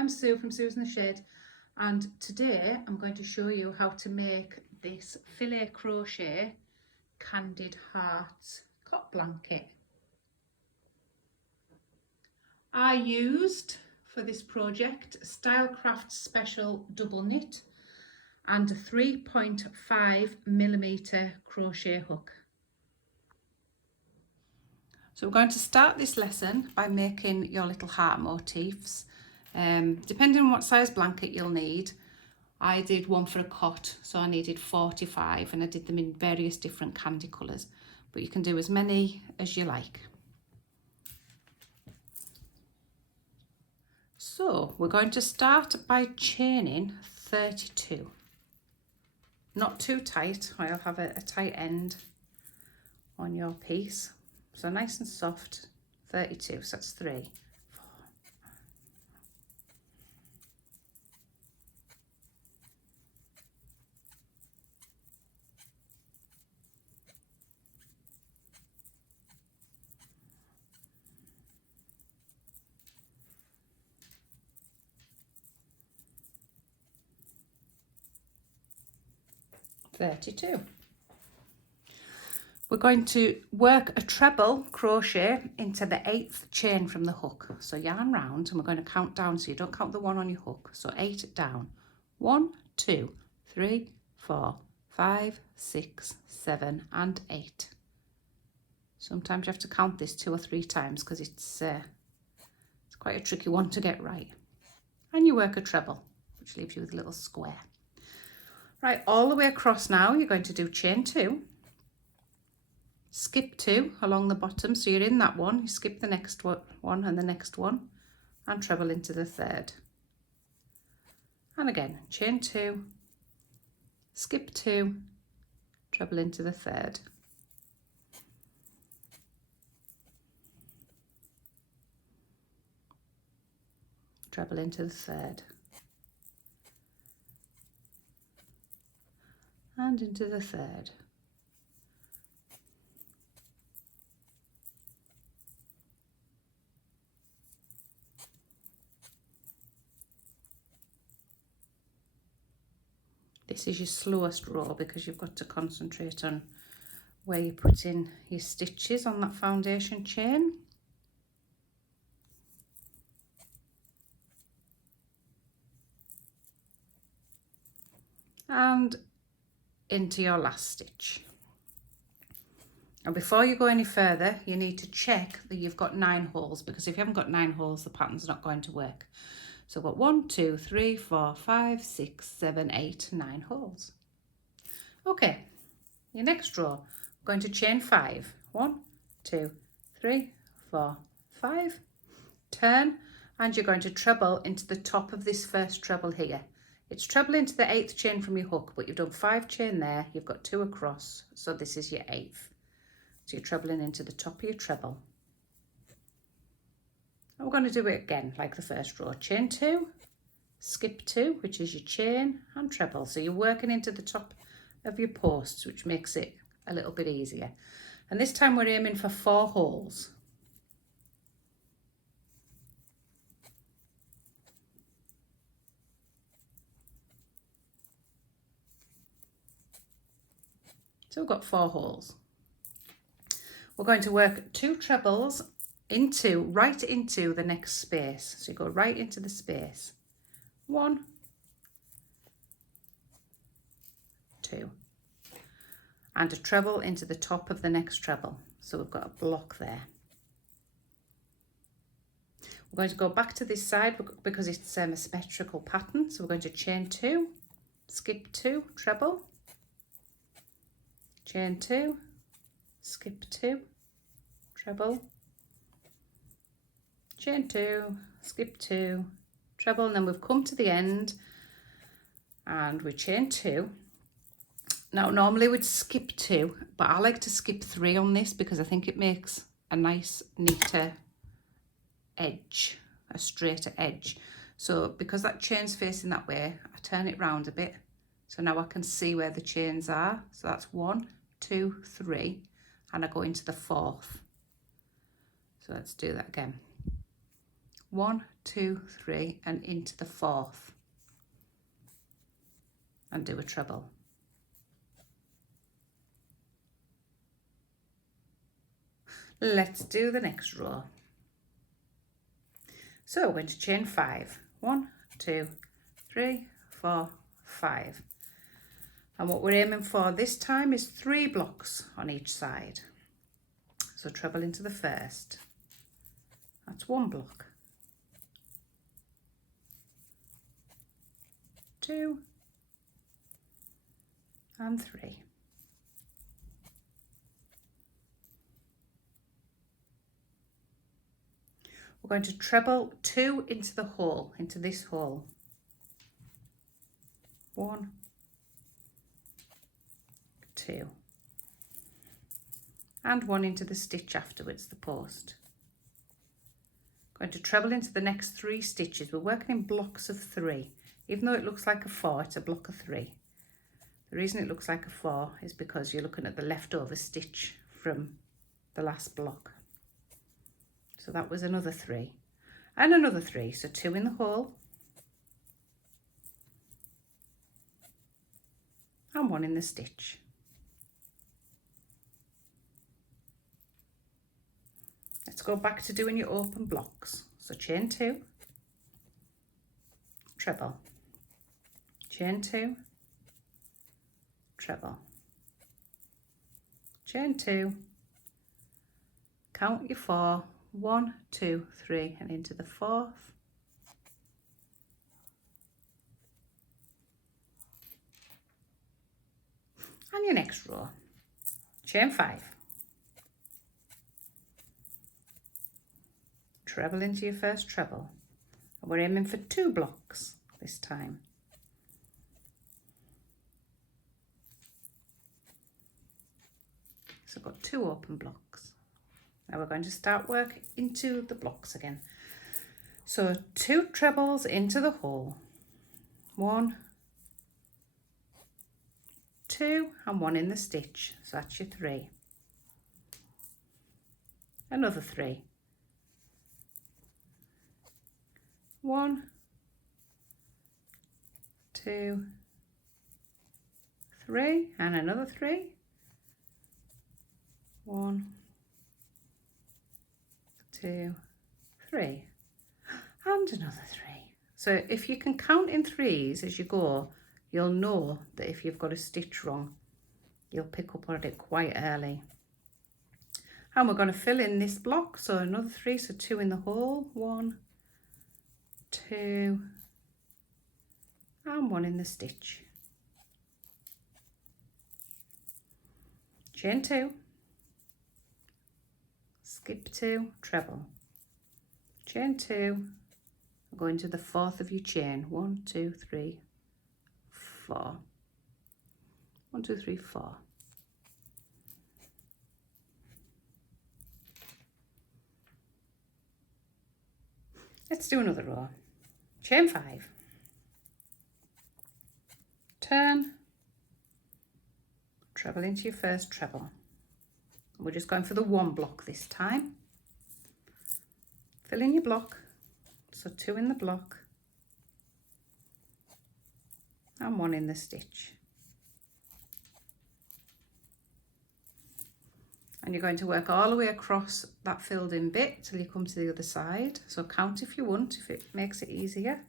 I'm Sue from Sue's in the Shed, and today I'm going to show you how to make this filet crochet candied hearts cot blanket. I used for this project Stylecraft special double knit and a 3.5mm crochet hook. So we're going to start this lesson by making your little heart motifs. Depending on what size blanket you'll need, I did one for a cot, so I needed 45, and I did them in various different candy colours, but you can do as many as you like. So we're going to start by chaining 32. Not too tight, I'll have a tight end on your piece. So nice and soft, 32, so that's 3, 4. 32. We're going to work a treble crochet into the 8th chain from the hook. So yarn round, and we're going to count down so you don't count the one on your hook. So 8 down. 1, 2, 3, 4, 5, 6, 7 and 8. Sometimes you have to count this 2 or 3 times because it's quite a tricky one to get right. And you work a treble, which leaves you with a little square. Right, all the way across now, you're going to do chain 2. Skip 2 along the bottom, so you're in that one, you skip the next one and the next one, and treble into the 3rd. And again, chain 2, skip 2, treble into the 3rd. Treble into the 3rd. And into the 3rd. This is your slowest row because you've got to concentrate on where you put in your stitches on that foundation chain. And into your last stitch. And before you go any further, you need to check that you've got 9 holes, because if you haven't got 9 holes, the pattern's not going to work. So I've got 1, 2, 3, 4, 5, 6, 7, 8, 9 holes. Okay, your next row, we're going to chain 5. 1, 2, 3, 4, 5. Turn, and you're going to treble into the top of this first treble here. It's treble into the 8th chain from your hook, but you've done 5 chain there, you've got 2 across, so this is your 8th. So you're trebling into the top of your treble. And we're going to do it again like the first row. Chain 2, skip 2, which is your chain, and treble. So you're working into the top of your posts, which makes it a little bit easier. And this time we're aiming for 4 holes. So we've got 4 holes. We're going to work 2 trebles right into the next space. So you go right into the space. 1, 2. And a treble into the top of the next treble. So we've got a block there. We're going to go back to this side because it's a symmetrical pattern. So we're going to chain 2, skip 2, treble. Chain 2, skip 2, treble, chain 2, skip 2, treble, and then we've come to the end and we chain 2. Now normally we'd skip 2, but I like to skip 3 on this because I think it makes a nice neater edge, a straighter edge. So because that chain's facing that way, I turn it round a bit, so now I can see where the chains are. So that's 1, 2, 3, and I go into the 4th. So let's do that again. 1, 2, 3 and into the 4th and do a treble. Let's do the next row. So we're going to chain 5. 1, 2, 3, 4, 5. And what we're aiming for this time is 3 blocks on each side. So treble into the first. That's 1 block. 2 and 3. We're going to treble 2 into the hole, into this hole. 1, 2. And 1 into the stitch afterwards, the post. Going to treble into the next 3 stitches. We're working in blocks of 3. Even though it looks like a 4, it's a block of 3. The reason it looks like a 4 is because you're looking at the leftover stitch from the last block. So that was another 3 and another 3. So 2 in the hole and 1 in the stitch. Let's go back to doing your open blocks. So chain 2, treble, chain 2, treble, chain 2, count your 4, 1, 2, 3 and into the 4th. And your next row, chain 5, treble into your first treble, and we're aiming for 2 blocks this time. So I've got 2 open blocks. Now we're going to start work into the blocks again. So 2 trebles into the hole, 1, 2 and 1 in the stitch, so that's your 3. Another 3, 1, 2, 3 and another 3, 1, 2, 3 and another 3. So if you can count in 3s as you go, you'll know that if you've got a stitch wrong, you'll pick up on it quite early. And we're going to fill in this block, so another 3, so 2 in the hole, 1, 2 and 1 in the stitch. Chain 2, skip 2, treble, chain 2, go into the 4th of your chain, 1, 2, 3, 4, 1, 2, 3, 4. Let's do another row. Chain 5, turn, treble into your first treble. We're just going for the 1 block this time. Fill in your block, so 2 in the block and 1 in the stitch. And you're going to work all the way across that filled in bit till you come to the other side. So count if you want, if it makes it easier.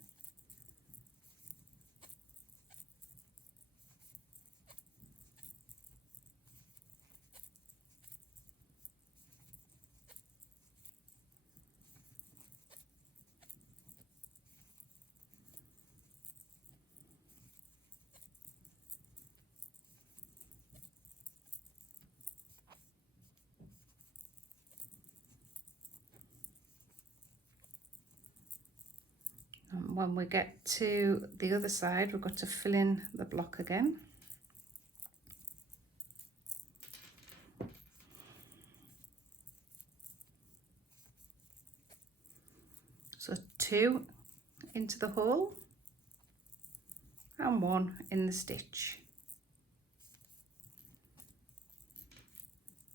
And when we get to the other side, we've got to fill in the block again. So 2 into the hole and 1 in the stitch.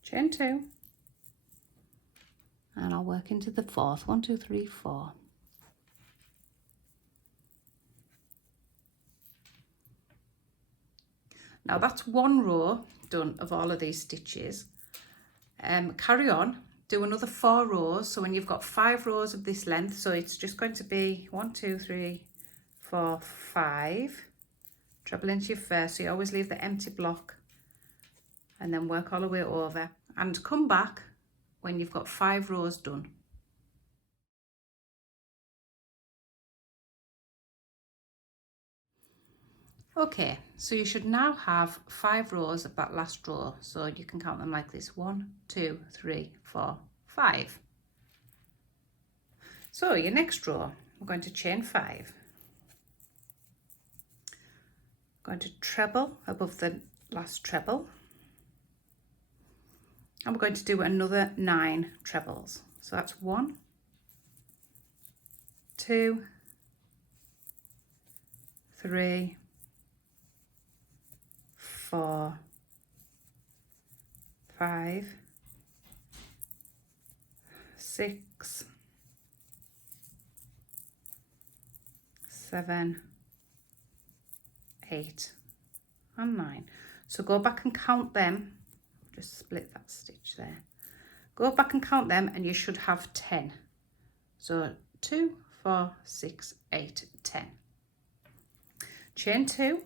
Chain 2 and I'll work into the 4th, 1, 2, 3, 4. Now that's one row done of all of these stitches. Carry on, do another 4 rows. So when you've got 5 rows of this length, so it's just going to be 1, 2, 3, 4, 5. Treble into your first, so you always leave the empty block and then work all the way over and come back when you've got 5 rows done. Okay, so you should now have 5 rows of that last row, so you can count them like this: 1, 2, 3, 4, 5. So your next row, we're going to chain 5. Going to treble above the last treble, and we're going to do another 9 trebles. So that's 1, 2, 3, 4, 5, 6, 7, 8 and 9. So go back and count them. Just split that stitch there. Go back and count them and you should have 10. So 2, 4, 6, 8, 10. Chain 2,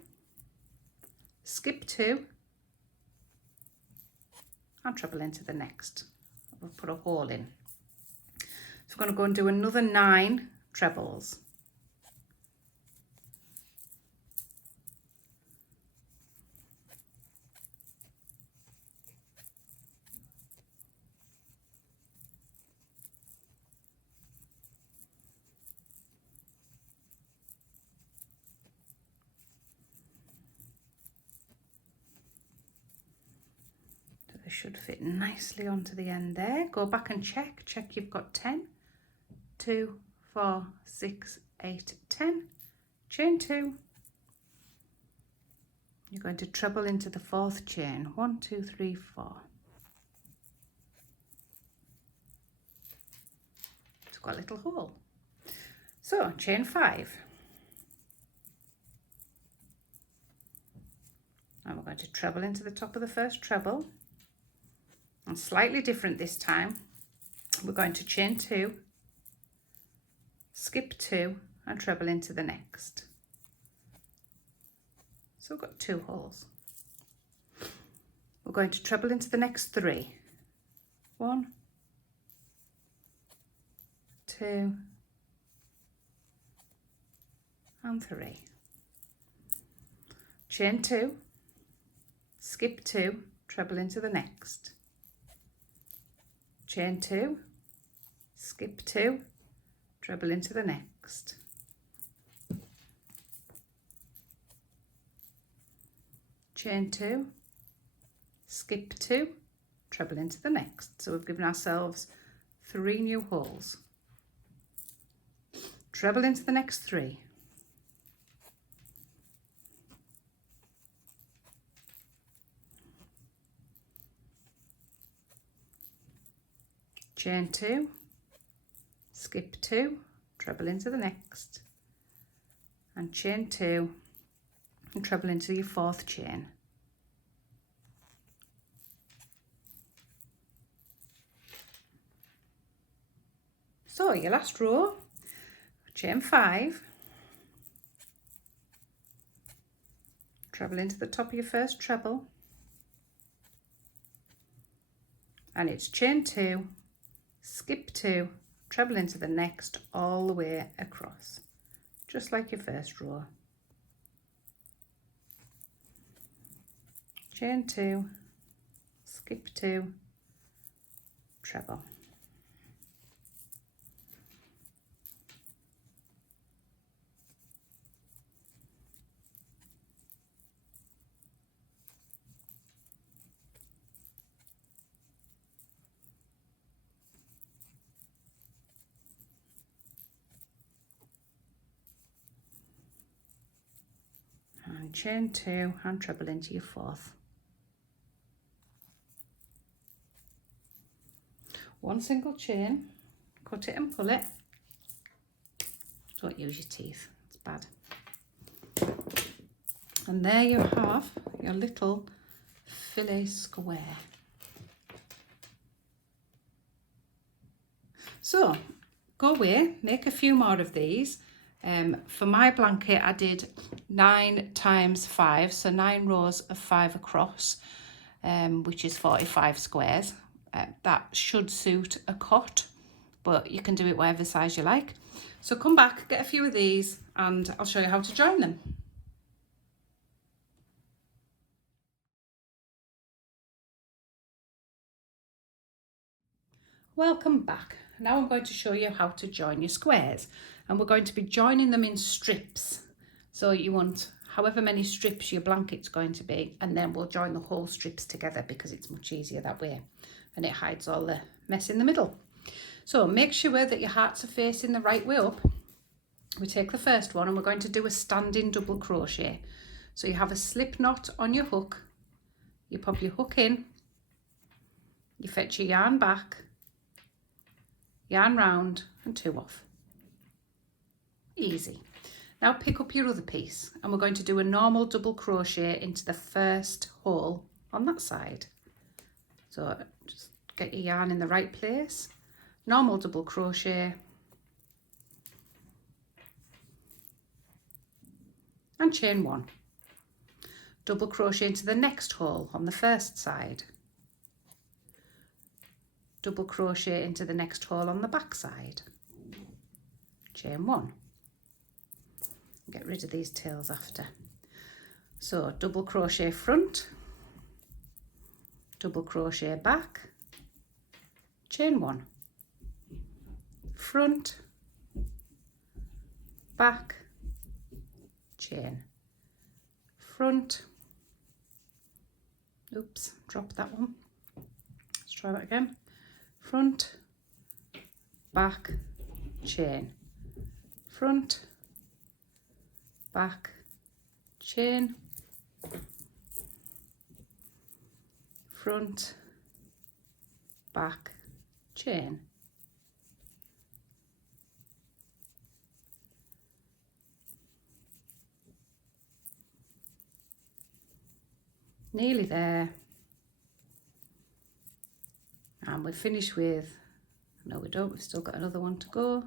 skip 2 and treble into the next. We'll put a hole in. So we're going to go and do another 9 trebles. Should fit nicely onto the end there. Go back and check you've got 10. 2, 4, 6, 8, 10. Chain 2. You're going to treble into the 4th chain. 1, 2, 3, 4. It's got a little hole. So chain 5. And we're going to treble into the top of the first treble. And slightly different this time, we're going to chain 2, skip 2 and treble into the next. So we've got 2 holes. We're going to treble into the next 3. 1, 2 and 3. Chain 2, skip 2, treble into the next. Chain 2, skip 2, treble into the next. Chain 2, skip 2, treble into the next. So we've given ourselves 3 new holes. Treble into the next 3. Chain 2, skip 2, treble into the next, and chain 2 and treble into your 4th chain. So your last row, chain 5, treble into the top of your first treble, and it's chain 2, skip 2, treble into the next all the way across, just like your first row. Chain 2, skip 2, treble. And chain 2 and treble into your 4th. 1 single chain, cut it and pull it. Don't use your teeth, it's bad. And there you have your little filet square. So go away, make a few more of these. For my blanket, I did 9 times 5, so 9 rows of 5 across, which is 45 squares. That should suit a cot, but you can do it whatever size you like. So come back, get a few of these, and I'll show you how to join them. Welcome back. Now I'm going to show you how to join your squares, and we're going to be joining them in strips. So you want however many strips your blanket's going to be, and then we'll join the whole strips together because it's much easier that way and it hides all the mess in the middle. So make sure that your hearts are facing the right way up. We take the first one and we're going to do a standing double crochet. So you have a slip knot on your hook, you pop your hook in, you fetch your yarn back, yarn round and 2 off. Easy. Now pick up your other piece and we're going to do a normal double crochet into the first hole on that side. So just get your yarn in the right place, normal double crochet and chain 1. Double crochet into the next hole on the first side. Double crochet into the next hole on the back side. Chain 1. Get rid of these tails after. So double crochet front, double crochet back, chain 1. Front, back, chain. Front, oops, drop that one. Let's try that again. Front, back, chain. Front, back, chain. Front, back, chain. Nearly there. And we're finished with, no we don't, we've still got another one to go.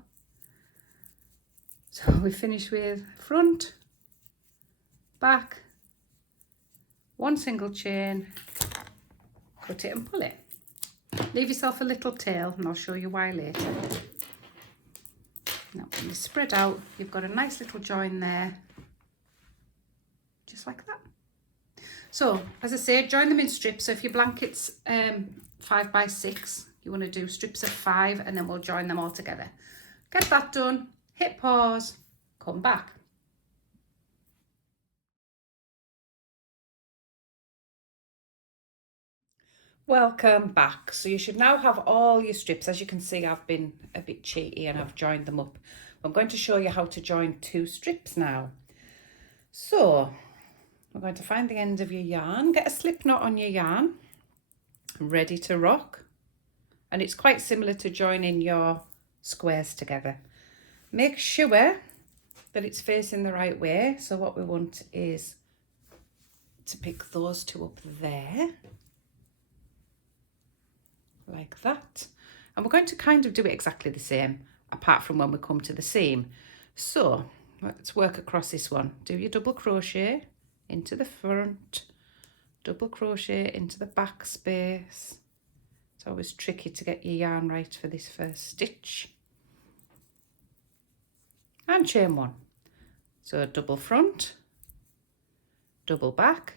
So we finish with front, back, 1 single chain, cut it and pull it. Leave yourself a little tail and I'll show you why later. Now when you spread out, you've got a nice little join there, just like that. So as I say, join them in strips. So if your blanket's 5 by 6, you want to do strips of 5 and then we'll join them all together. Get that done, hit pause, come back. Welcome back. So you should now have all your strips. As you can see, I've been a bit cheaty and I've joined them up. I'm going to show you how to join 2 strips now. So we're going to find the end of your yarn, get a slip knot on your yarn, ready to rock. And it's quite similar to joining your squares together. Make sure that it's facing the right way. So what we want is to pick those 2 up there, like that. And we're going to kind of do it exactly the same, apart from when we come to the seam. So let's work across this one. Do your double crochet into the front, double crochet into the back space. It's always tricky to get your yarn right for this first stitch. And chain 1. So double front, double back,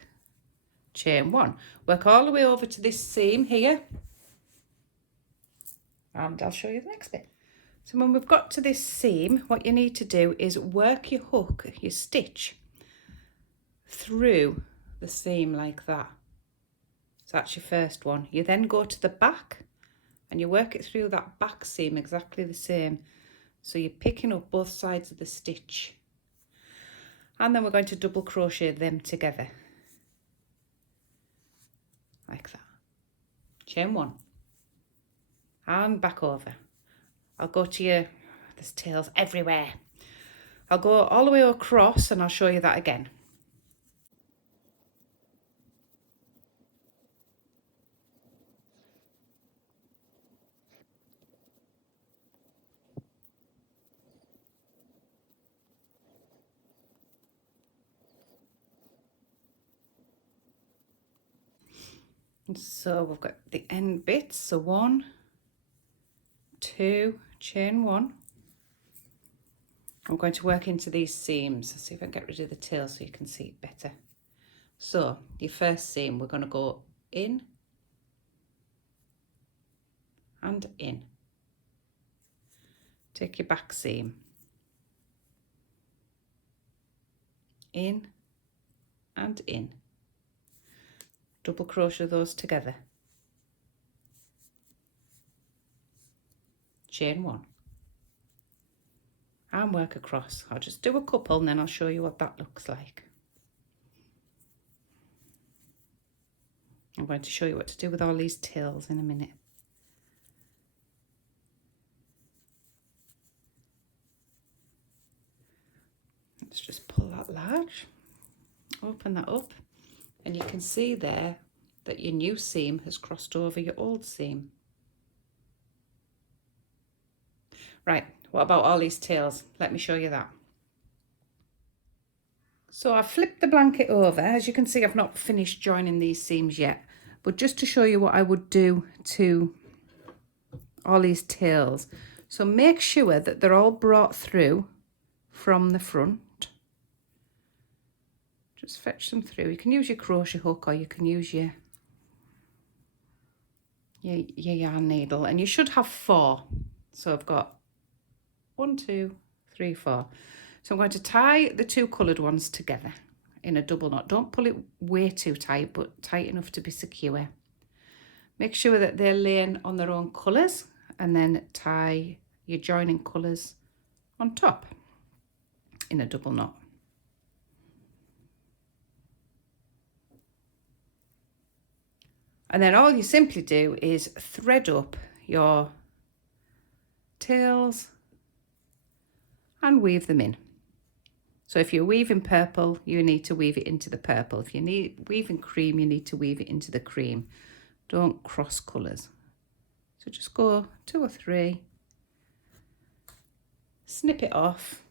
chain 1. Work all the way over to this seam here. And I'll show you the next bit. So when we've got to this seam, what you need to do is work your hook, your stitch, through the seam like that. So that's your first one. You then go to the back and you work it through that back seam exactly the same. So you're picking up both sides of the stitch. And then we're going to double crochet them together. Like that. Chain 1. And back over. I'll go to your, there's tails everywhere. I'll go all the way across and I'll show you that again. And so we've got the end bits, so 1, 2, chain 1. I'm going to work into these seams. See if I can get rid of the tail so you can see it better. So your first seam, we're going to go in and in. Take your back seam, in and in. Double crochet those together. Chain 1. And work across. I'll just do a couple and then I'll show you what that looks like. I'm going to show you what to do with all these tails in a minute. Let's just pull that large, open that up, and you can see there that your new seam has crossed over your old seam. Right, what about all these tails? Let me show you that. So I've flipped the blanket over. As you can see, I've not finished joining these seams yet, but just to show you what I would do to all these tails. So make sure that they're all brought through from the front. Just fetch them through. You can use your crochet hook or you can use your yarn needle, and you should have 4. So I've got 1, 2, 3, 4. So I'm going to tie the 2 coloured ones together in a double knot. Don't pull it way too tight, but tight enough to be secure. Make sure that they're laying on their own colours, and then tie your joining colours on top in a double knot. And then all you simply do is thread up your tails and weave them in. So if you're weaving purple, you need to weave it into the purple. If you're weaving cream, you need to weave it into the cream. Don't cross colours. So just go 2 or 3, snip it off.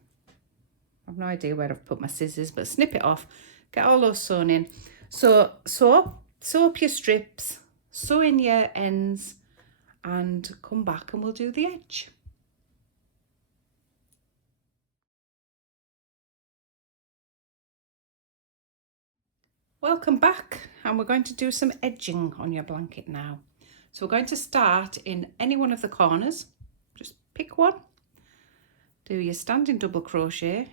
I've no idea where I've put my scissors, but snip it off, get all those sewn in. So sew up your strips, sew in your ends, and come back and we'll do the edge. Welcome back, and we're going to do some edging on your blanket now. So we're going to start in any one of the corners. Just pick one, do your standing double crochet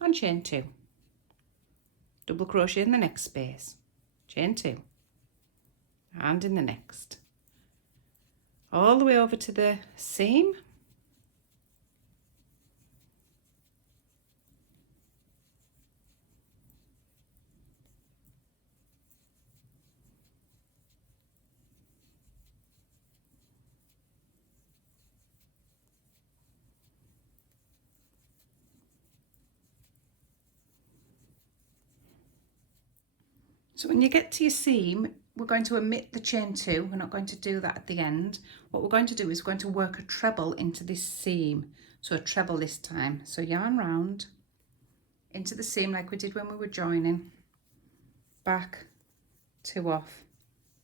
and chain 2. Double crochet in the next space, chain 2, and in the next. All the way over to the seam. So when you get to your seam, we're going to omit the chain 2. We're not going to do that at the end. What we're going to do is we're going to work a treble into this seam. So a treble this time. So yarn round into the seam like we did when we were joining. Back, 2 off,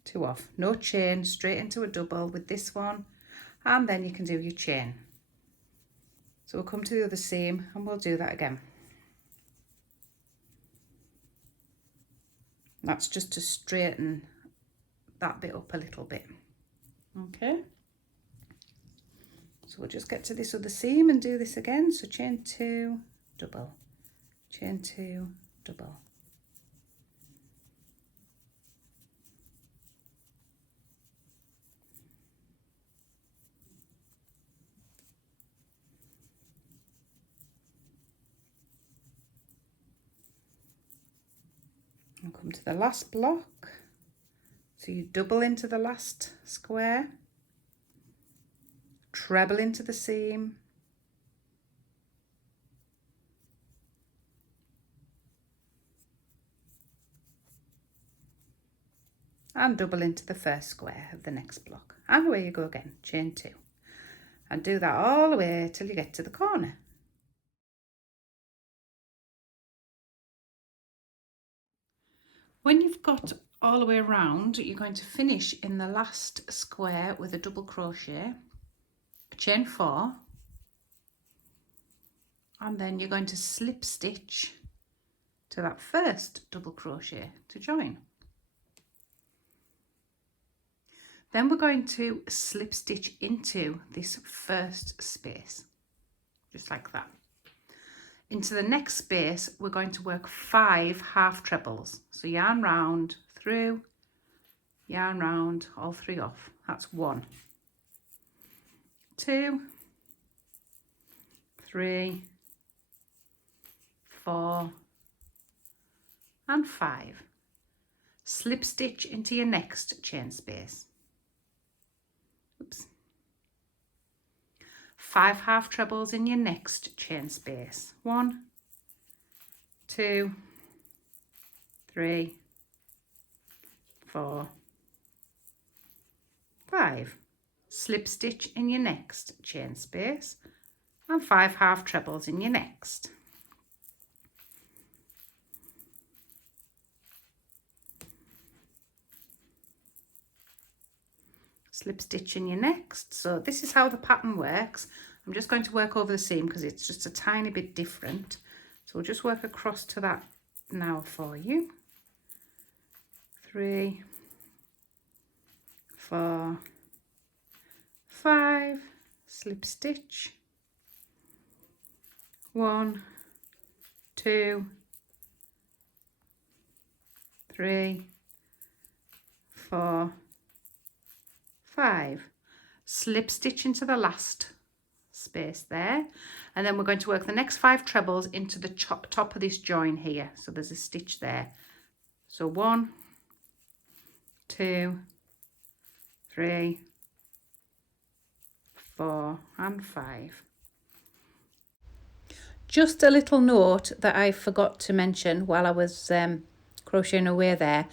2 off. No chain, straight into a double with this one. And then you can do your chain. So we'll come to the other seam and we'll do that again. That's just to straighten that bit up a little bit. Okay. So we'll just get to this other seam and do this again. So chain 2, double, chain 2, double. And come to the last block. So you double into the last square, treble into the seam, and double into the first square of the next block. And away you go again, chain 2. And do that all the way till you get to the corner. When you've got all the way around, you're going to finish in the last square with a double crochet, chain 4, and then you're going to slip stitch to that first double crochet to join. Then we're going to slip stitch into this first space, just like that. Into the next space, we're going to work 5 half trebles. So yarn round, through, yarn round, all 3 off. That's 1, 2, 3, 4, and 5. Slip stitch into your next chain space. Oops. 5 half trebles in your next chain space. 1, 2, 3, 4, 5. Slip stitch in your next chain space and 5 half trebles in your next. Slip stitch in your next. So this is how the pattern works. I'm just going to work over the seam because it's just a tiny bit different. So we'll just work across to that now for you. 3, 4, 5, slip stitch, 1, 2, 3, 4, 5. Slip stitch into the last space there, and then we're going to work the next 5 trebles into the top of this join here. So there's a stitch there. So 1, 2, 3, 4, and 5. Just a little note that I forgot to mention while I was crocheting away there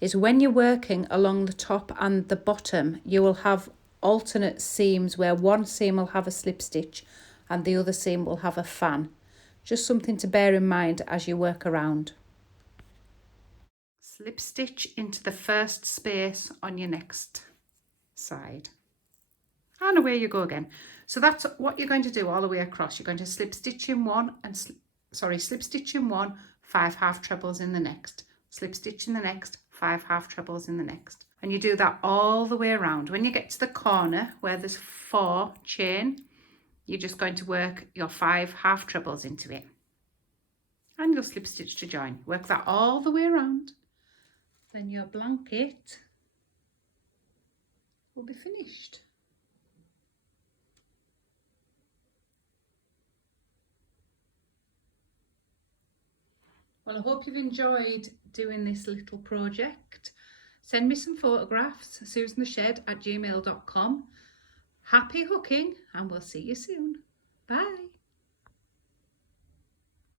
is when you're working along the top and the bottom, you will have alternate seams where one seam will have a slip stitch and the other seam will have a fan. Just something to bear in mind as you work around. Slip stitch into the first space on your next side. And away you go again. So that's what you're going to do all the way across. You're going to slip stitch in one and slip stitch in one, 5 half trebles in the next, slip stitch in the next, 5 half trebles in the next, and you do that all the way around. When you get to the corner where there's 4 chain, you're just going to work your 5 half trebles into it and you'll slip stitch to join. Work that all the way around, then your blanket will be finished. Well, I hope you've enjoyed doing this little project. Send me some photographs, susantheshed@gmail.com. Happy hooking, and we'll see you soon. Bye.